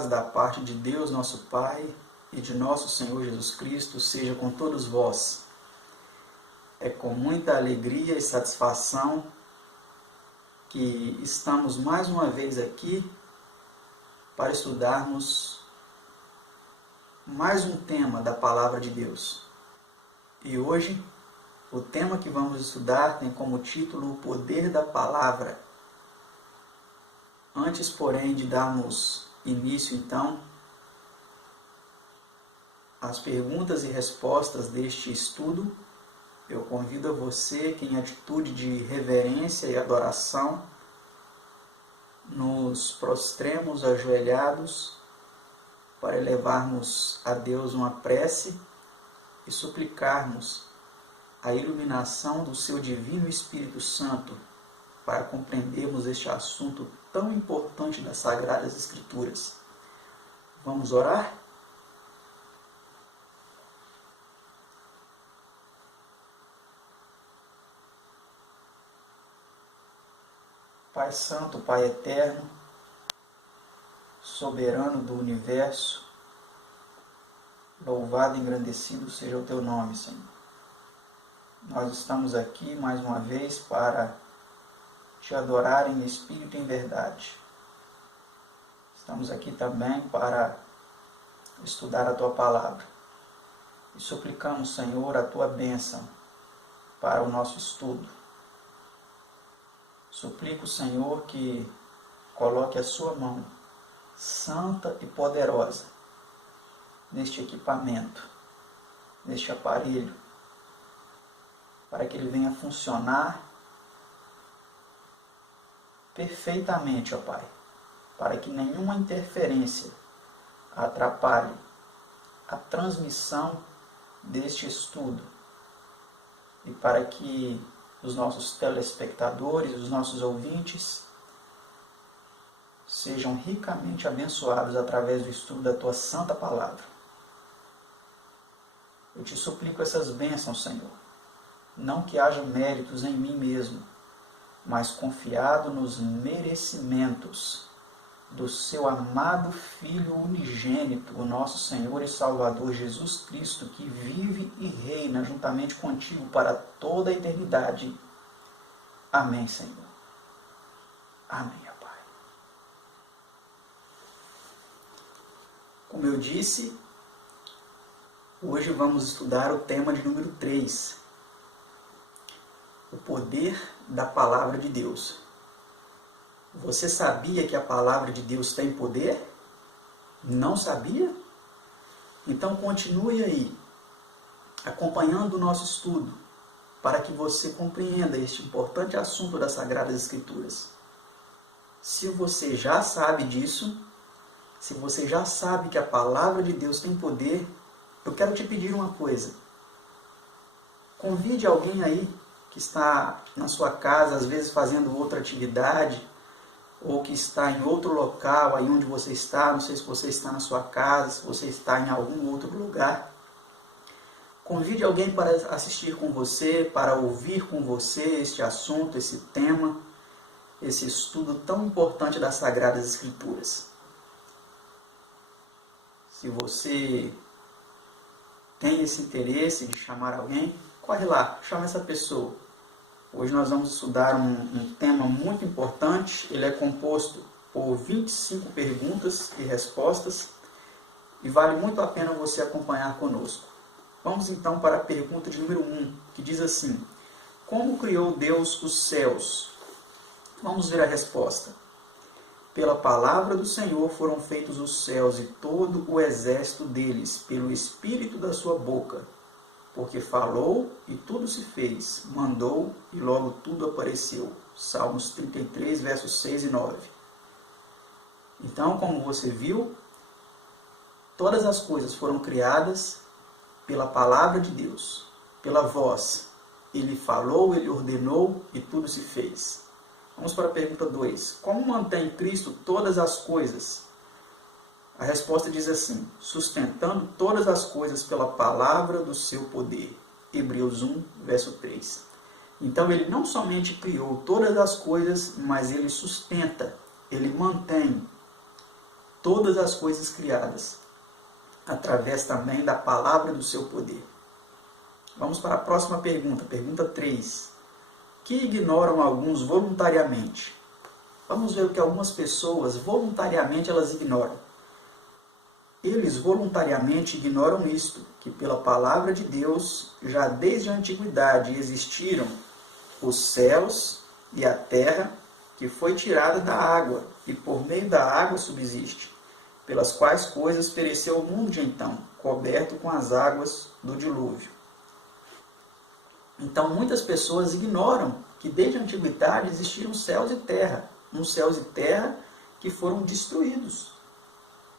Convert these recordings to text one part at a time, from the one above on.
paz da parte de Deus, nosso Pai, e de nosso Senhor Jesus Cristo seja com todos vós. É com muita alegria e satisfação que estamos mais uma vez aqui para estudarmos mais um tema da Palavra de Deus. E hoje, o tema que vamos estudar tem como título O Poder da Palavra. Antes, porém, de darmos início, então, às perguntas e respostas deste estudo, eu convido a você que, em atitude de reverência e adoração, nos prostremos ajoelhados para elevarmos a Deus uma prece e suplicarmos a iluminação do seu Divino Espírito Santo para compreendermos este assunto tão importante das Sagradas Escrituras. Vamos orar? Pai Santo, Pai Eterno, Soberano do Universo, louvado e engrandecido seja o Teu nome, Senhor. Nós estamos aqui mais uma vez para Te adorar em espírito e em verdade. Estamos aqui também para estudar a Tua Palavra. E suplicamos, Senhor, a Tua bênção para o nosso estudo. Suplico, Senhor, que coloque a Sua mão santa e poderosa neste equipamento, neste aparelho, para que ele venha funcionar perfeitamente, ó Pai, para que nenhuma interferência atrapalhe a transmissão deste estudo e para que os nossos telespectadores, os nossos ouvintes sejam ricamente abençoados através do estudo da Tua Santa Palavra. Eu Te suplico essas bênçãos, Senhor, não que haja méritos em mim mesmo, mas confiado nos merecimentos do Seu amado Filho unigênito, o nosso Senhor e Salvador Jesus Cristo, que vive e reina juntamente contigo para toda a eternidade. Amém, Senhor. Amém, ó Pai. Como eu disse, hoje vamos estudar o tema de número 3. O poder da Palavra de Deus. Você sabia que a Palavra de Deus tem poder? Não sabia? Então continue aí, acompanhando o nosso estudo, para que você compreenda este importante assunto das Sagradas Escrituras. Se você já sabe disso, se você já sabe que a Palavra de Deus tem poder, eu quero te pedir uma coisa. Convide alguém aí que está na sua casa, às vezes fazendo outra atividade, ou que está em outro local, aí onde você está, não sei se você está na sua casa, se você está em algum outro lugar. Convide alguém para assistir com você, para ouvir com você este assunto, esse tema, esse estudo tão importante das Sagradas Escrituras. Se você tem esse interesse de chamar alguém, corre lá, chama essa pessoa. Hoje nós vamos estudar um tema muito importante. Ele é composto por 25 perguntas e respostas e vale muito a pena você acompanhar conosco. Vamos então para a pergunta de número 1, que diz assim: como criou Deus os céus? Vamos ver a resposta. Pela palavra do Senhor foram feitos os céus e todo o exército deles, pelo Espírito da sua boca. Porque falou e tudo se fez, mandou e logo tudo apareceu. Salmos 33, versos 6 e 9. Então, como você viu, todas as coisas foram criadas pela palavra de Deus, pela voz. Ele falou, ele ordenou e tudo se fez. Vamos para a pergunta 2. Como mantém Cristo todas as coisas? A resposta diz assim: sustentando todas as coisas pela palavra do seu poder. Hebreus 1, verso 3. Então ele não somente criou todas as coisas, mas ele sustenta, ele mantém todas as coisas criadas, através também da palavra do seu poder. Vamos para a próxima pergunta, pergunta 3. Que ignoram alguns voluntariamente? Vamos ver o que algumas pessoas voluntariamente elas ignoram. Eles voluntariamente ignoram isto, que pela palavra de Deus, já desde a antiguidade existiram os céus e a terra, que foi tirada da água, e por meio da água subsiste, pelas quais coisas pereceu o mundo de então, coberto com as águas do dilúvio. Então muitas pessoas ignoram que desde a antiguidade existiram céus e terra, uns céus e terra que foram destruídos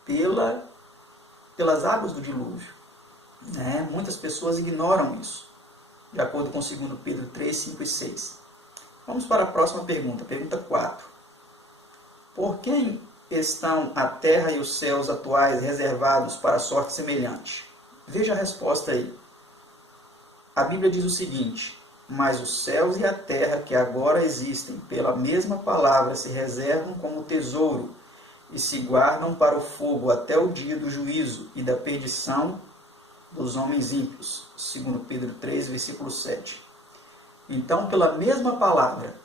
pelas águas do dilúvio. Muitas pessoas ignoram isso, de acordo com 2 Pedro 3, 5 e 6. Vamos para a próxima pergunta, pergunta 4. Por quem estão a terra e os céus atuais reservados para sorte semelhante? Veja a resposta aí. A Bíblia diz o seguinte: mas os céus e a terra que agora existem, pela mesma palavra, se reservam como tesouro e se guardam para o fogo até o dia do juízo e da perdição dos homens ímpios. 2 Pedro 3, versículo 7. Então, pela mesma palavra,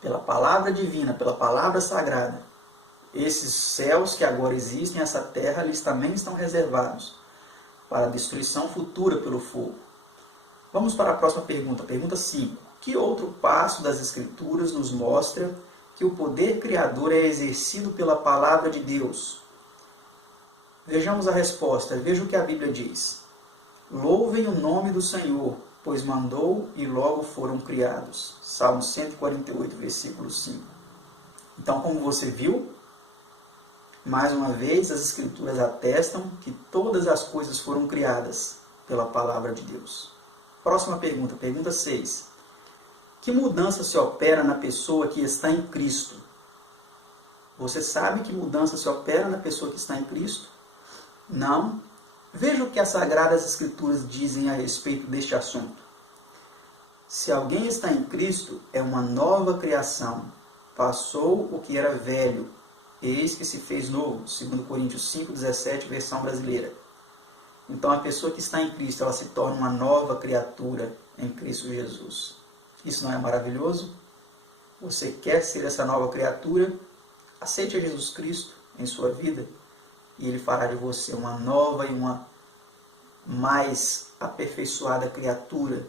pela palavra divina, pela palavra sagrada, esses céus que agora existem, essa terra, eles também estão reservados para a destruição futura pelo fogo. Vamos para a próxima pergunta, pergunta 5. Que outro passo das Escrituras nos mostra que o poder criador é exercido pela palavra de Deus? Vejamos a resposta, veja o que a Bíblia diz. Louvem o nome do Senhor, pois mandou e logo foram criados. Salmo 148, versículo 5. Então, como você viu, mais uma vez as Escrituras atestam que todas as coisas foram criadas pela palavra de Deus. Próxima pergunta, pergunta 6. Que mudança se opera na pessoa que está em Cristo? Você sabe que mudança se opera na pessoa que está em Cristo? Não? Veja o que as Sagradas Escrituras dizem a respeito deste assunto. Se alguém está em Cristo, é uma nova criação. Passou o que era velho, eis que se fez novo. 2 Coríntios 5, 17, versão brasileira. Então, a pessoa que está em Cristo, ela se torna uma nova criatura em Cristo Jesus. Isso não é maravilhoso? Você quer ser essa nova criatura? Aceite a Jesus Cristo em sua vida e Ele fará de você uma nova e uma mais aperfeiçoada criatura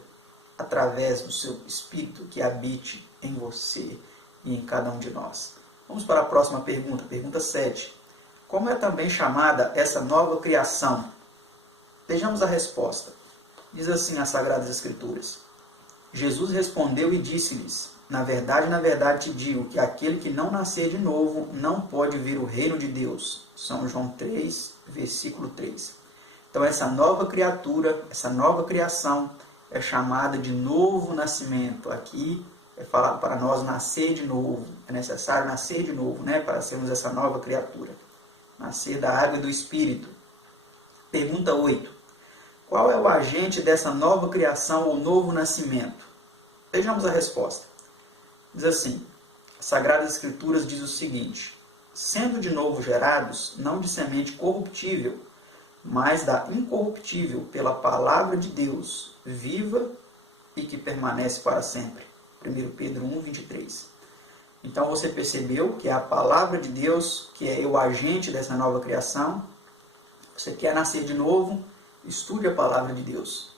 através do seu Espírito que habite em você e em cada um de nós. Vamos para a próxima pergunta, pergunta 7. Como é também chamada essa nova criação? Vejamos a resposta. Diz assim as Sagradas Escrituras. Jesus respondeu e disse-lhes: na verdade te digo que aquele que não nascer de novo não pode ver o reino de Deus. São João 3, versículo 3. Então essa nova criatura, essa nova criação é chamada de novo nascimento. Aqui é falado para nós nascer de novo. É necessário nascer de novo, para sermos essa nova criatura. Nascer da água e do Espírito. Pergunta 8. Qual é o agente dessa nova criação ou novo nascimento? Vejamos a resposta. Diz assim, as Sagradas Escrituras diz o seguinte: sendo de novo gerados, não de semente corruptível, mas da incorruptível, pela palavra de Deus, viva e que permanece para sempre. 1 Pedro 1, 23. Então você percebeu que é a palavra de Deus que é o agente dessa nova criação. Você quer nascer de novo? Estude a palavra de Deus.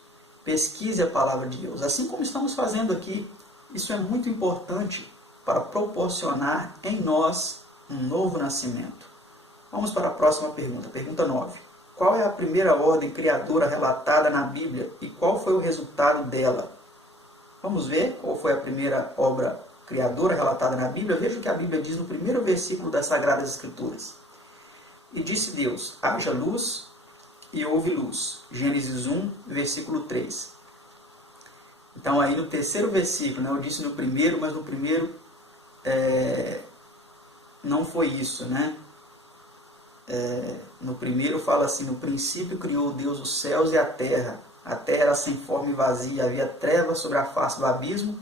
Pesquise a palavra de Deus. Assim como estamos fazendo aqui, isso é muito importante para proporcionar em nós um novo nascimento. Vamos para a próxima pergunta, pergunta 9. Qual é a primeira ordem criadora relatada na Bíblia e qual foi o resultado dela? Vamos ver qual foi a primeira obra criadora relatada na Bíblia? Veja o que a Bíblia diz no primeiro versículo das Sagradas Escrituras. E disse Deus: haja luz, e houve luz. Gênesis 1, versículo 3. Então aí no terceiro versículo, eu disse no primeiro, mas no primeiro não foi isso, no primeiro fala assim: no princípio criou Deus os céus e a terra era sem forma e vazia, havia trevas sobre a face do abismo,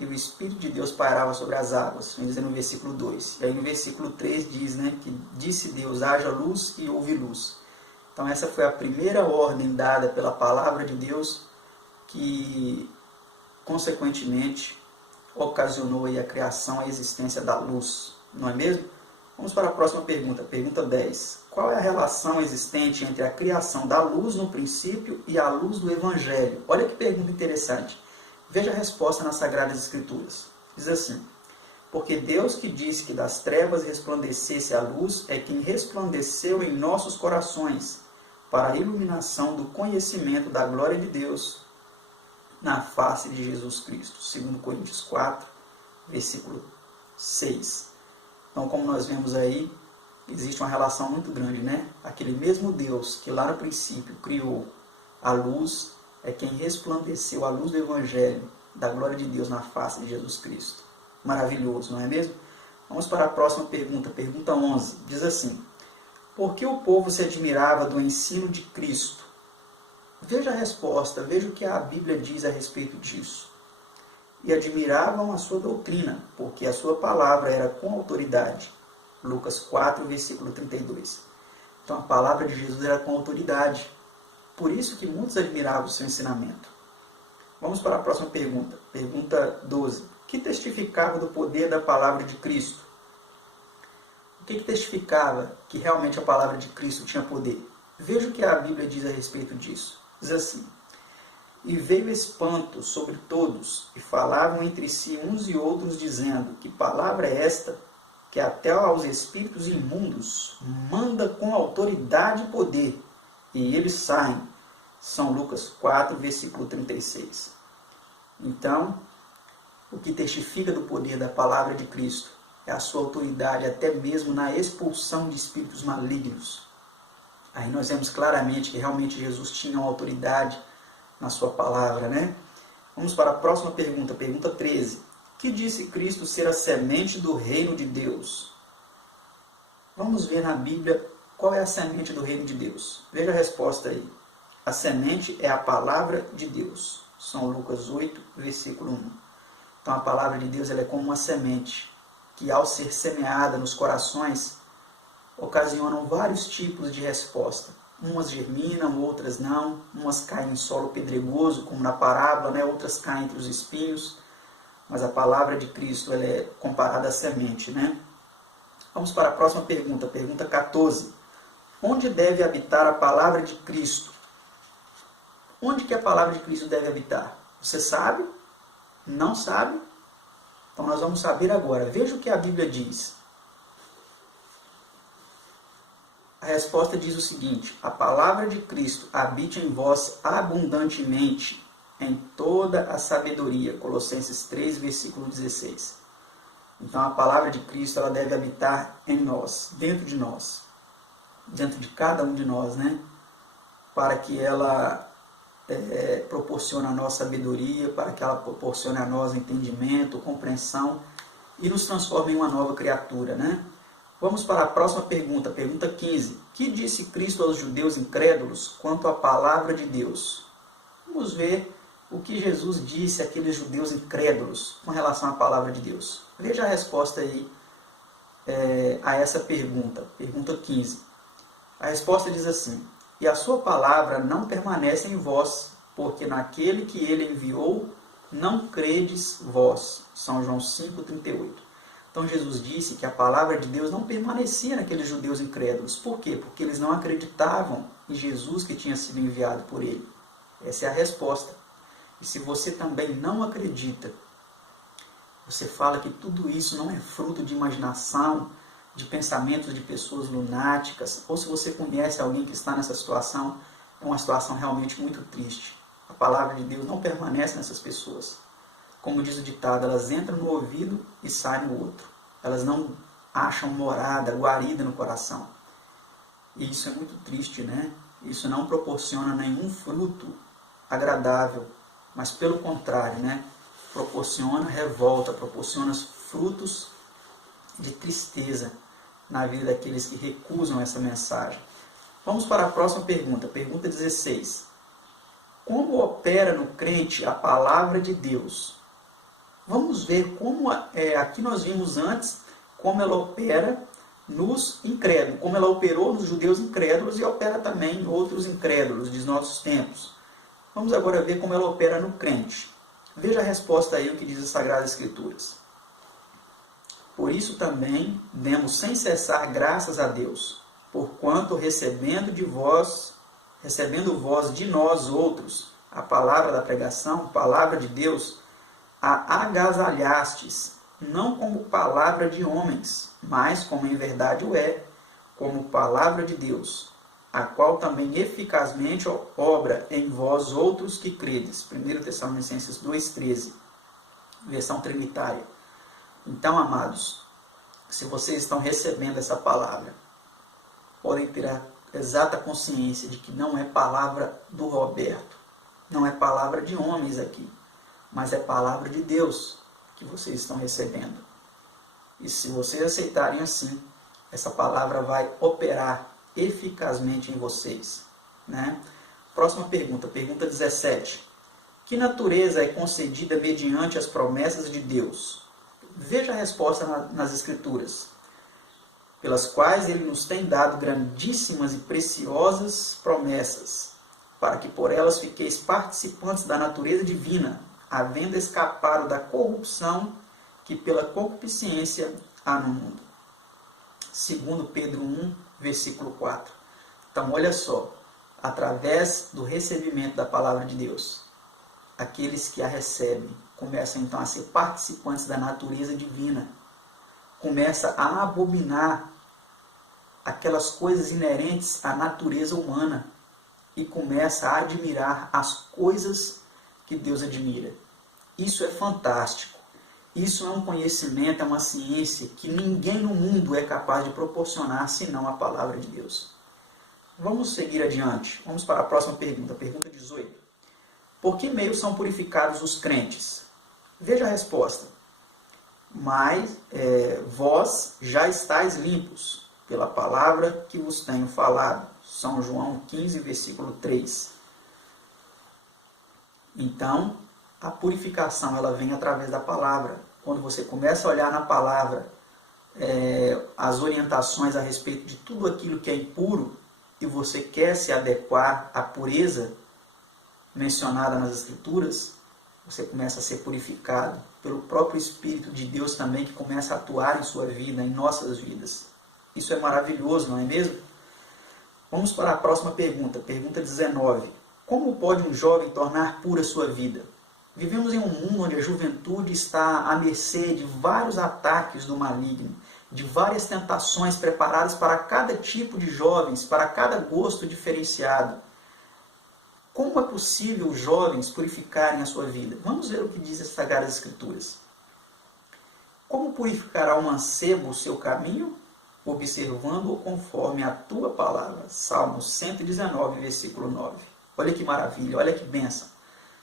e o Espírito de Deus pairava sobre as águas, vem dizer no versículo 2. E aí no versículo 3 diz, né, que disse Deus, haja luz e houve luz. Então essa foi a primeira ordem dada pela palavra de Deus que, consequentemente, ocasionou aí a criação, a existência da luz, não é mesmo? Vamos para a próxima pergunta, pergunta 10. Qual é a relação existente entre a criação da luz no princípio e a luz do Evangelho? Olha que pergunta interessante. Veja a resposta nas Sagradas Escrituras. Diz assim, porque Deus que disse que das trevas resplandecesse a luz é quem resplandeceu em nossos corações para a iluminação do conhecimento da glória de Deus na face de Jesus Cristo. 2 Coríntios 4, versículo 6. Então, como nós vemos aí, existe uma relação muito grande, né? Aquele mesmo Deus que lá no princípio criou a luz, é quem resplandeceu a luz do Evangelho, da glória de Deus na face de Jesus Cristo. Maravilhoso, não é mesmo? Vamos para a próxima pergunta, pergunta 11. Diz assim, por que o povo se admirava do ensino de Cristo? Veja a resposta, veja o que a Bíblia diz a respeito disso. E admiravam a sua doutrina, porque a sua palavra era com autoridade. Lucas 4, versículo 32. Então a palavra de Jesus era com autoridade. Por isso que muitos admiravam o seu ensinamento. Vamos para a próxima pergunta. Pergunta 12. Que testificava do poder da palavra de Cristo? O que testificava que realmente a palavra de Cristo tinha poder? Veja o que a Bíblia diz a respeito disso. Diz assim, e veio espanto sobre todos, e falavam entre si uns e outros, dizendo, que palavra é esta, que até aos espíritos imundos manda com autoridade e poder, e eles saem. São Lucas 4, versículo 36. Então, o que testifica do poder da palavra de Cristo é a sua autoridade até mesmo na expulsão de espíritos malignos. Aí nós vemos claramente que realmente Jesus tinha uma autoridade na sua palavra, né? Vamos para a próxima pergunta, pergunta 13. Que disse Cristo ser a semente do reino de Deus? Vamos ver na Bíblia qual é a semente do reino de Deus. Veja a resposta aí. A semente é a palavra de Deus. São Lucas 8, versículo 1. Então a palavra de Deus ela é como uma semente que ao ser semeada nos corações ocasionam vários tipos de resposta. Umas germinam, outras não. Umas caem em solo pedregoso, como na parábola, né? Outras caem entre os espinhos. Mas a palavra de Cristo ela é comparada à semente, né? Vamos para a próxima pergunta, pergunta 14. Onde deve habitar a palavra de Cristo? Onde que a palavra de Cristo deve habitar? Você sabe? Não sabe? Então nós vamos saber agora. Veja o que a Bíblia diz. A resposta diz o seguinte, a palavra de Cristo habite em vós abundantemente em toda a sabedoria. Colossenses 3, versículo 16. Então a palavra de Cristo ela deve habitar em nós, dentro de cada um de nós, né? Para que ela proporcione a nós sabedoria, para que ela proporcione a nós entendimento, compreensão e nos transforme em uma nova criatura, né? Vamos para a próxima pergunta, pergunta 15. Que disse Cristo aos judeus incrédulos quanto à palavra de Deus? Vamos ver o que Jesus disse àqueles judeus incrédulos com relação à palavra de Deus. Veja a resposta aí a essa pergunta, pergunta 15. A resposta diz assim, e a sua palavra não permanece em vós, porque naquele que ele enviou não credes vós. São João 5,38. Então Jesus disse que a palavra de Deus não permanecia naqueles judeus incrédulos. Por quê? Porque eles não acreditavam em Jesus que tinha sido enviado por ele. Essa é a resposta. E se você também não acredita, você fala que tudo isso não é fruto de imaginação, de pensamentos de pessoas lunáticas, ou se você conhece alguém que está nessa situação, é uma situação realmente muito triste. A palavra de Deus não permanece nessas pessoas. Como diz o ditado, elas entram no ouvido e saem no outro. Elas não acham morada, guarida no coração. E isso é muito triste, né? Isso não proporciona nenhum fruto agradável, mas pelo contrário, né? Proporciona revolta, proporciona frutos de tristeza na vida daqueles que recusam essa mensagem. Vamos para a próxima pergunta, pergunta 16. Como opera no crente a palavra de Deus? Vamos ver como, aqui nós vimos antes, como ela opera nos incrédulos, como ela operou nos judeus incrédulos e opera também em outros incrédulos de nossos tempos. Vamos agora ver como ela opera no crente. Veja a resposta aí, o que diz as Sagradas Escrituras. Por isso também demos sem cessar graças a Deus, porquanto recebendo vós de nós outros a palavra da pregação, palavra de Deus, a agasalhastes, não como palavra de homens, mas como em verdade o é, como palavra de Deus, a qual também eficazmente obra em vós outros que credes. 1 Tessalonicenses 2,13, versão trinitária. Então, amados, se vocês estão recebendo essa palavra, podem ter a exata consciência de que não é palavra do Roberto, não é palavra de homens aqui, mas é palavra de Deus que vocês estão recebendo. E se vocês aceitarem assim, essa palavra vai operar eficazmente em vocês. Né? Próxima pergunta, pergunta 17. Que natureza é concedida mediante as promessas de Deus? Veja a resposta nas Escrituras. Pelas quais Ele nos tem dado grandíssimas e preciosas promessas, para que por elas fiqueis participantes da natureza divina, havendo escapado da corrupção que pela concupiscência há no mundo. 2 Pedro 1, versículo 4. Então, olha só, através do recebimento da palavra de Deus, aqueles que a recebem começam então a ser participantes da natureza divina, começa a abominar aquelas coisas inerentes à natureza humana e começa a admirar as coisas que Deus admira. Isso é fantástico. Isso é um conhecimento, é uma ciência que ninguém no mundo é capaz de proporcionar senão a palavra de Deus. Vamos seguir adiante. Vamos para a próxima pergunta, pergunta 18. Por que meio são purificados os crentes? Veja a resposta. Mas vós já estáis limpos pela palavra que vos tenho falado. São João 15, versículo 3. Então, a purificação ela vem através da palavra. Quando você começa a olhar na palavra as orientações a respeito de tudo aquilo que é impuro e você quer se adequar à pureza mencionada nas Escrituras, você começa a ser purificado pelo próprio Espírito de Deus também, que começa a atuar em sua vida, em nossas vidas. Isso é maravilhoso, não é mesmo? Vamos para a próxima pergunta, pergunta 19. Como pode um jovem tornar pura sua vida? Vivemos em um mundo onde a juventude está à mercê de vários ataques do maligno, de várias tentações preparadas para cada tipo de jovens, para cada gosto diferenciado. Como é possível os jovens purificarem a sua vida? Vamos ver o que diz as Sagradas Escrituras. Como purificará o mancebo o seu caminho? Observando-o conforme a tua palavra. Salmo 119, versículo 9. Olha que maravilha, olha que bênção.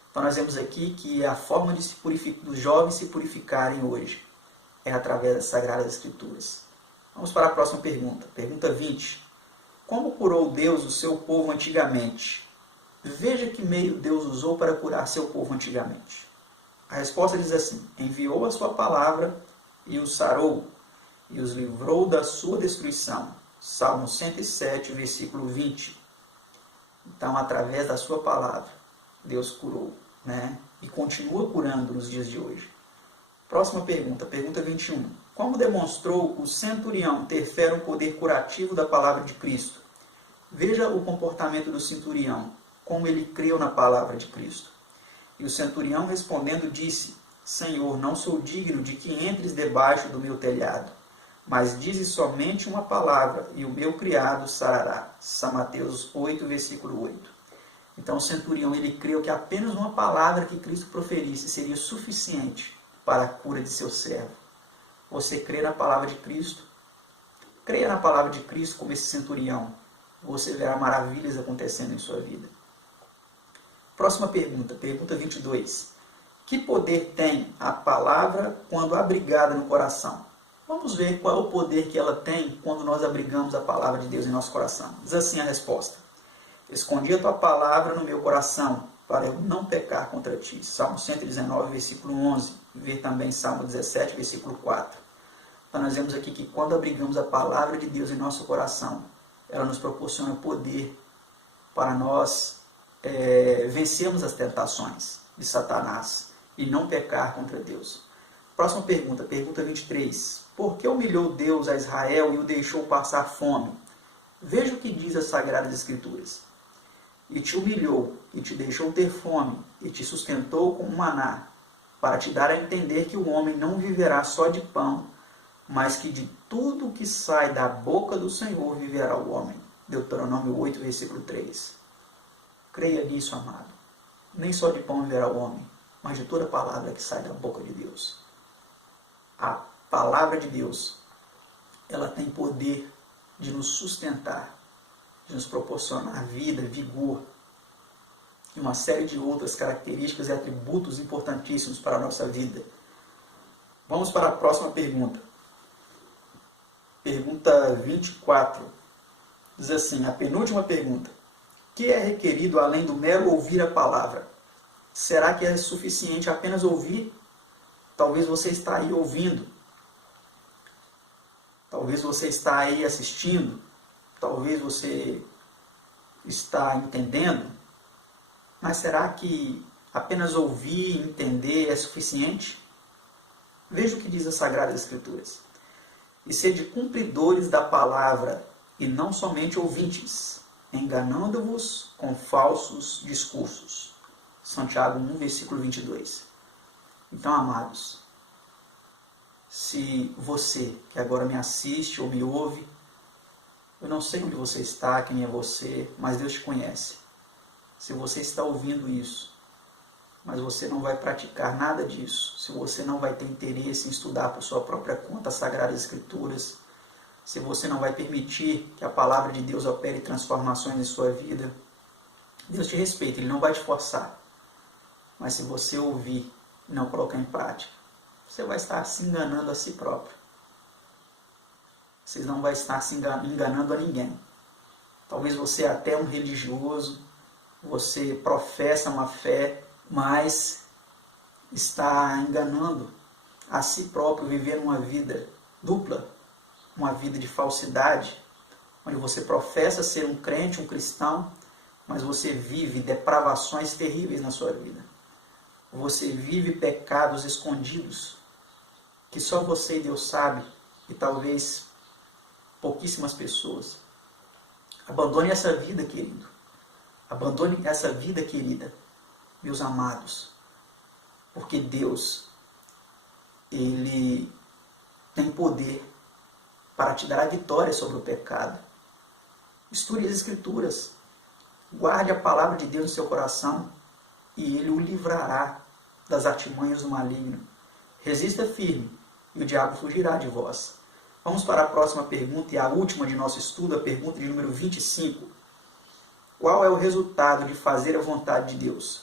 Então nós vemos aqui que a forma de dos jovens se purificarem hoje é através das Sagradas Escrituras. Vamos para a próxima pergunta. Pergunta 20. Como curou Deus o seu povo antigamente? Veja que meio Deus usou para curar seu povo antigamente. A resposta diz assim: enviou a sua palavra e os sarou, e os livrou da sua destruição. Salmo 107, versículo 20. Então, através da sua palavra, Deus curou, né? E continua curando nos dias de hoje. Próxima pergunta, pergunta 21. Como demonstrou o centurião ter fé no poder curativo da palavra de Cristo? Veja o comportamento do centurião, como ele creu na palavra de Cristo. E o centurião respondendo disse: Senhor, não sou digno de que entres debaixo do meu telhado, mas dizes somente uma palavra, e o meu criado sarará. São Mateus 8, versículo 8. Então o centurião ele creu que apenas uma palavra que Cristo proferisse seria suficiente para a cura de seu servo. Você crê na palavra de Cristo? Creia na palavra de Cristo como esse centurião. Você verá maravilhas acontecendo em sua vida. Próxima pergunta, pergunta 22. Que poder tem a palavra quando abrigada no coração? Vamos ver qual é o poder que ela tem quando nós abrigamos a palavra de Deus em nosso coração. Diz assim a resposta: escondi a tua palavra no meu coração, para eu não pecar contra ti. Salmo 119, versículo 11. ver também Salmo 17, versículo 4. Então nós vemos aqui que quando abrigamos a palavra de Deus em nosso coração, ela nos proporciona poder para nós vencermos as tentações de Satanás e não pecar contra Deus. Próxima pergunta, pergunta 23. Por que humilhou Deus a Israel e o deixou passar fome? Veja o que diz as Sagradas Escrituras. E te humilhou, e te deixou ter fome, e te sustentou com maná, para te dar a entender que o homem não viverá só de pão, mas que de tudo que sai da boca do Senhor viverá o homem. Deuteronômio 8, versículo 3. Creia nisso, amado. Nem só de pão viverá o homem, mas de toda palavra que sai da boca de Deus. A palavra de Deus, ela tem poder de nos sustentar, de nos proporcionar vida, vigor e uma série de outras características e atributos importantíssimos para a nossa vida. Vamos para a próxima pergunta. Pergunta 24. Diz assim, a penúltima pergunta. O que é requerido além do mero ouvir a palavra? Será que é suficiente apenas ouvir? Talvez você está aí ouvindo. Talvez você está aí assistindo. Talvez você está entendendo. Mas será que apenas ouvir e entender é suficiente? Veja o que diz as Sagradas Escrituras. E sede cumpridores da palavra, e não somente ouvintes, enganando-vos com falsos discursos. Santiago 1, versículo 22. Então, amados, se você, que agora me assiste ou me ouve, eu não sei onde você está, quem é você, mas Deus te conhece. Se você está ouvindo isso, mas você não vai praticar nada disso, se você não vai ter interesse em estudar por sua própria conta as Sagradas Escrituras, se você não vai permitir que a palavra de Deus opere transformações em sua vida, Deus te respeita, Ele não vai te forçar. Mas se você ouvir e não colocar em prática, você vai estar se enganando a si próprio. Você não vai estar se enganando a ninguém. Talvez você é até um religioso, você professa uma fé, mas está enganando a si próprio, vivendo uma vida dupla, uma vida de falsidade, onde você professa ser um crente, um cristão, mas você vive depravações terríveis na sua vida. Você vive pecados escondidos, que só você e Deus sabe, e talvez pouquíssimas pessoas. Abandone essa vida, querido. Abandone essa vida, querida, meus amados. Porque Deus, Ele tem poder para te dar a vitória sobre o pecado. Estude as Escrituras. Guarde a palavra de Deus no seu coração e Ele o livrará das artimanhas do maligno. Resista firme e o diabo fugirá de vós. Vamos para a próxima pergunta e a última de nosso estudo, a pergunta de número 25. Qual é o resultado de fazer a vontade de Deus?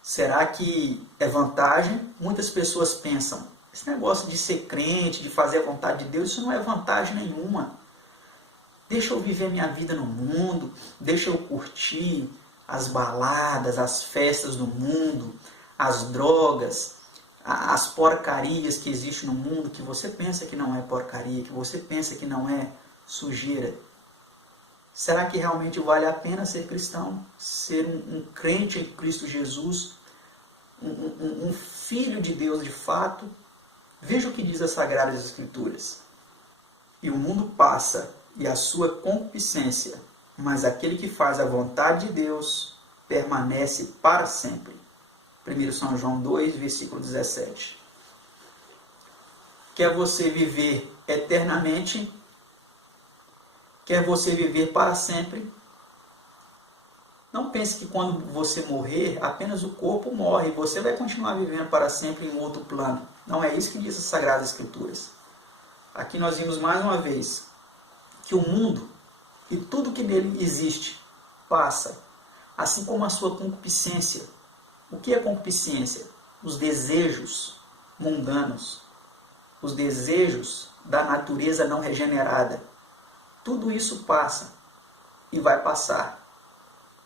Será que é vantagem? Muitas pessoas pensam, esse negócio de ser crente, de fazer a vontade de Deus, isso não é vantagem nenhuma. Deixa eu viver minha vida no mundo, deixa eu curtir as baladas, as festas do mundo, as drogas, as porcarias que existem no mundo, que você pensa que não é porcaria, que você pensa que não é sujeira. Será que realmente vale a pena ser cristão? Ser um crente em Cristo Jesus? Um filho de Deus de fato? Veja o que diz as Sagradas Escrituras. E o mundo passa, e a sua concupiscência, mas aquele que faz a vontade de Deus permanece para sempre. 1 São João 2, versículo 17. Quer você viver eternamente? Quer você viver para sempre? Não pense que quando você morrer, apenas o corpo morre e você vai continuar vivendo para sempre em outro plano. Não é isso que diz as Sagradas Escrituras. Aqui nós vimos mais uma vez que o mundo e tudo que nele existe passa, assim como a sua concupiscência. O que é concupiscência? Os desejos mundanos, os desejos da natureza não regenerada. Tudo isso passa e vai passar.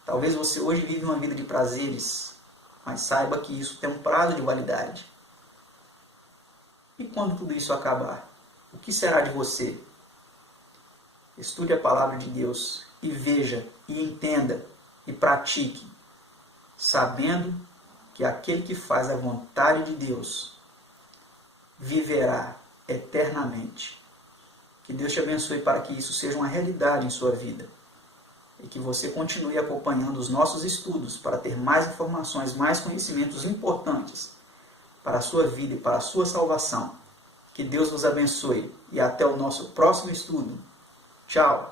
Talvez você hoje vive uma vida de prazeres, mas saiba que isso tem um prazo de validade. E quando tudo isso acabar, o que será de você? Estude a palavra de Deus e veja, e entenda, e pratique, sabendo que aquele que faz a vontade de Deus viverá eternamente. Que Deus te abençoe para que isso seja uma realidade em sua vida. E que você continue acompanhando os nossos estudos para ter mais informações, mais conhecimentos importantes para a sua vida e para a sua salvação. Que Deus vos abençoe e até o nosso próximo estudo. Tchau!